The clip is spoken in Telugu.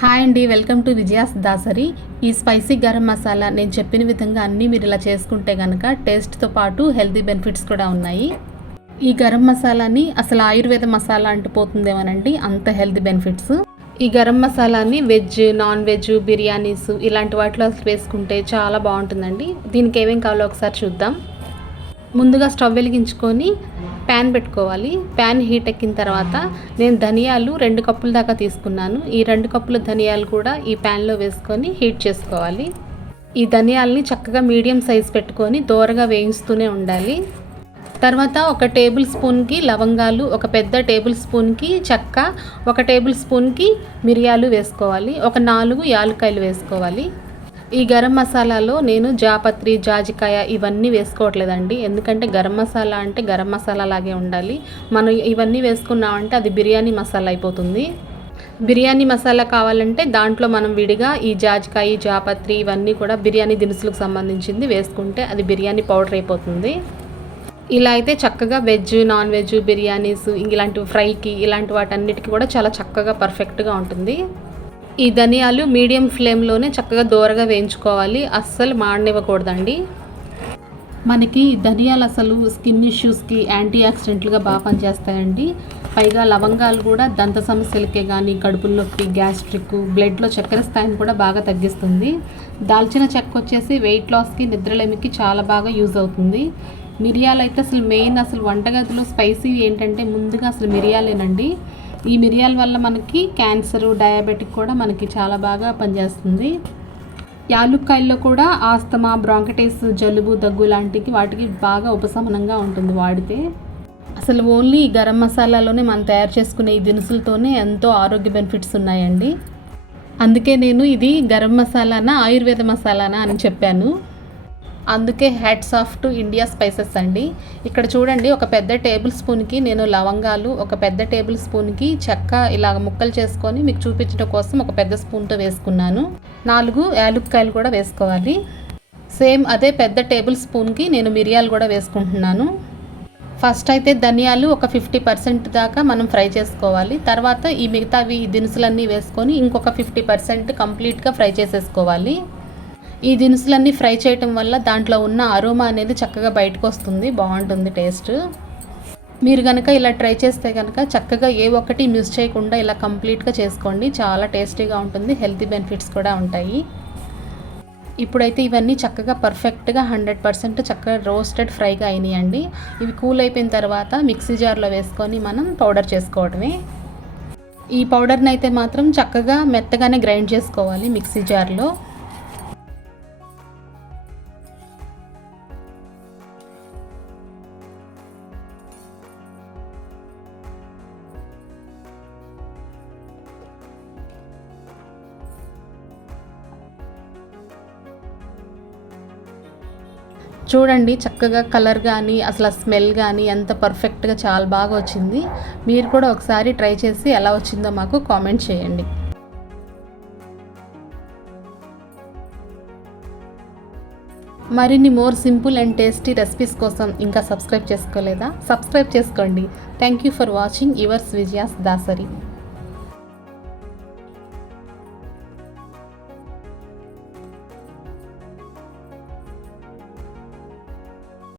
హాయ్ అండి వెల్కమ్ టు విజయాస్ దాసరి. ఈ స్పైసీ గరం మసాలా నేను చెప్పిన విధంగా అన్నీ మీరు ఇలా చేసుకుంటే కనుక టేస్ట్తో పాటు హెల్తీ బెనిఫిట్స్ కూడా ఉన్నాయి. ఈ గరం మసాలాని అసలు ఆయుర్వేద మసాలా అంటుపోతుందేమోనండి అంత హెల్తీ బెనిఫిట్స్. ఈ గరం మసాలాని వెజ్ నాన్ వెజ్ బిర్యానీస్ ఇలాంటి వాటిలో వేసుకుంటే చాలా బాగుంటుందండి. దీనికి ఏమేమి కావాలో ఒకసారి చూద్దాం. ముందుగా స్టవ్ వెలిగించుకొని ప్యాన్ పెట్టుకోవాలి. ప్యాన్ హీట్ ఎక్కిన తర్వాత నేను ధనియాలు రెండు కప్పుల దాకా తీసుకున్నాను. ఈ రెండు కప్పుల ధనియాలు కూడా ఈ ప్యాన్లో వేసుకొని హీట్ చేసుకోవాలి. ఈ ధనియాల్ని చక్కగా మీడియం సైజ్ పెట్టుకొని దోరగా వేయిస్తూనే ఉండాలి. తర్వాత ఒక టేబుల్ స్పూన్కి లవంగాలు ఒక పెద్ద టేబుల్ స్పూన్కి చెక్క ఒక టేబుల్ స్పూన్కి మిరియాలు వేసుకోవాలి. ఒక నాలుగు యాలకాయలు వేసుకోవాలి. ఈ గరం మసాలాలో నేను జాపత్రి జాజికాయ ఇవన్నీ వేసుకోవట్లేదండి. ఎందుకంటే గరం మసాలా అంటే గరం మసాలా లాగే ఉండాలి. మనం ఇవన్నీ వేసుకున్నామంటే అది బిర్యానీ మసాలా అయిపోతుంది. బిర్యానీ మసాలా కావాలంటే దాంట్లో మనం విడిగా ఈ జాజికాయ జాపత్రి ఇవన్నీ కూడా బిర్యానీ దినుసులకు సంబంధించింది వేసుకుంటే అది బిర్యానీ పౌడర్ అయిపోతుంది. ఇలా అయితే చక్కగా వెజ్ నాన్ వెజ్ బిర్యానీస్ ఇలాంటివి ఫ్రైకి ఇలాంటి వాటన్నిటికీ కూడా చాలా చక్కగా పర్ఫెక్ట్గా ఉంటుంది. ఈ ధనియాలు మీడియం ఫ్లేమ్లోనే చక్కగా దోరగా వేయించుకోవాలి. అస్సలు మాడనివ్వకూడదండి. మనకి ధనియాలు అసలు స్కిన్ ఇష్యూస్కి యాంటీ యాక్సిడెంట్లుగా బాగా పనిచేస్తాయండి. పైగా లవంగాలు కూడా దంత సమస్యలకే కానీ కడుపుల నొప్పి గ్యాస్ట్రిక్ బ్లడ్లో చక్కెర స్థాయిని కూడా బాగా తగ్గిస్తుంది. దాల్చిన చెక్క వచ్చేసి వెయిట్ లాస్కి నిద్రలేమికి చాలా బాగా యూజ్ అవుతుంది. మిరియాలు అయితే అసలు మెయిన్ అసలు వంటగదిలో స్పైసీ ఏంటంటే ముందుగా అసలు మిరియాలేనండి. ఈ మిరియాల వల్ల మనకి క్యాన్సర్ డయాబెటిక్ కూడా మనకి చాలా బాగా పనిచేస్తుంది. యాలుక్కాయల్లో కూడా ఆస్తమా బ్రాంకటైస్ జలుబు దగ్గు లాంటివి వాటికి బాగా ఉపశమనంగా ఉంటుంది వాడితే. అసలు ఓన్లీ గరం మసాలాలోనే మనం తయారు చేసుకునే ఈ దినుసులతోనే ఎంతో ఆరోగ్య బెనిఫిట్స్ ఉన్నాయండి. అందుకే నేను ఇది గరం మసాలానా ఆయుర్వేద మసాలానా అని చెప్పాను. అందుకే hats off to India spices అండి. ఇక్కడ చూడండి ఒక పెద్ద టేబుల్ స్పూన్కి నేను లవంగాలు ఒక పెద్ద టేబుల్ స్పూన్కి చెక్క ఇలా ముక్కలు చేసుకొని మీకు చూపించడం కోసం ఒక పెద్ద స్పూన్తో వేసుకున్నాను. నాలుగు యాలుక్కాయలు కూడా వేసుకోవాలి. సేమ్ అదే పెద్ద టేబుల్ స్పూన్కి నేను మిరియాలు కూడా వేసుకుంటున్నాను. ఫస్ట్ అయితే ధనియాలు ఒక ఫిఫ్టీ పర్సెంట్ దాకా మనం ఫ్రై చేసుకోవాలి. తర్వాత ఈ మిగతావి దినుసులన్నీ వేసుకొని ఇంకొక ఫిఫ్టీ పర్సెంట్ కంప్లీట్గా ఫ్రై చేసేసుకోవాలి. ఈ దినుసులన్నీ ఫ్రై చేయటం వల్ల దాంట్లో ఉన్న అరోమా అనేది చక్కగా బయటకు వస్తుంది. బాగుంటుంది టేస్ట్. మీరు కనుక ఇలా ట్రై చేస్తే కనుక చక్కగా ఏ ఒక్కటి మిస్ చేయకుండా ఇలా కంప్లీట్గా చేసుకోండి. చాలా టేస్టీగా ఉంటుంది. హెల్తీ బెనిఫిట్స్ కూడా ఉంటాయి. ఇప్పుడైతే ఇవన్నీ చక్కగా పర్ఫెక్ట్గా హండ్రెడ్ పర్సెంట్ చక్కగా రోస్టెడ్ ఫ్రైగా అయినాయండి. ఇవి కూల్ అయిపోయిన తర్వాత మిక్సీ జార్లో వేసుకొని మనం పౌడర్ చేసుకోవడమే. ఈ పౌడర్ని అయితే మాత్రం చక్కగా మెత్తగానే గ్రైండ్ చేసుకోవాలి మిక్సీ జార్లో. చూడండి చక్కగా కలర్ కానీ అసలు స్మెల్ కానీ ఎంత పర్ఫెక్ట్గా చాలా బాగా వచ్చింది. మీరు కూడా ఒకసారి ట్రై చేసి ఎలా వచ్చిందో మాకు కామెంట్ చేయండి. మరిన్ని more simple and tasty recipes కోసం ఇంకా సబ్స్క్రైబ్ చేసుకోలేదా? సబ్స్క్రైబ్ చేసుకోండి. Thank you for watching yours Vijayas Dasari.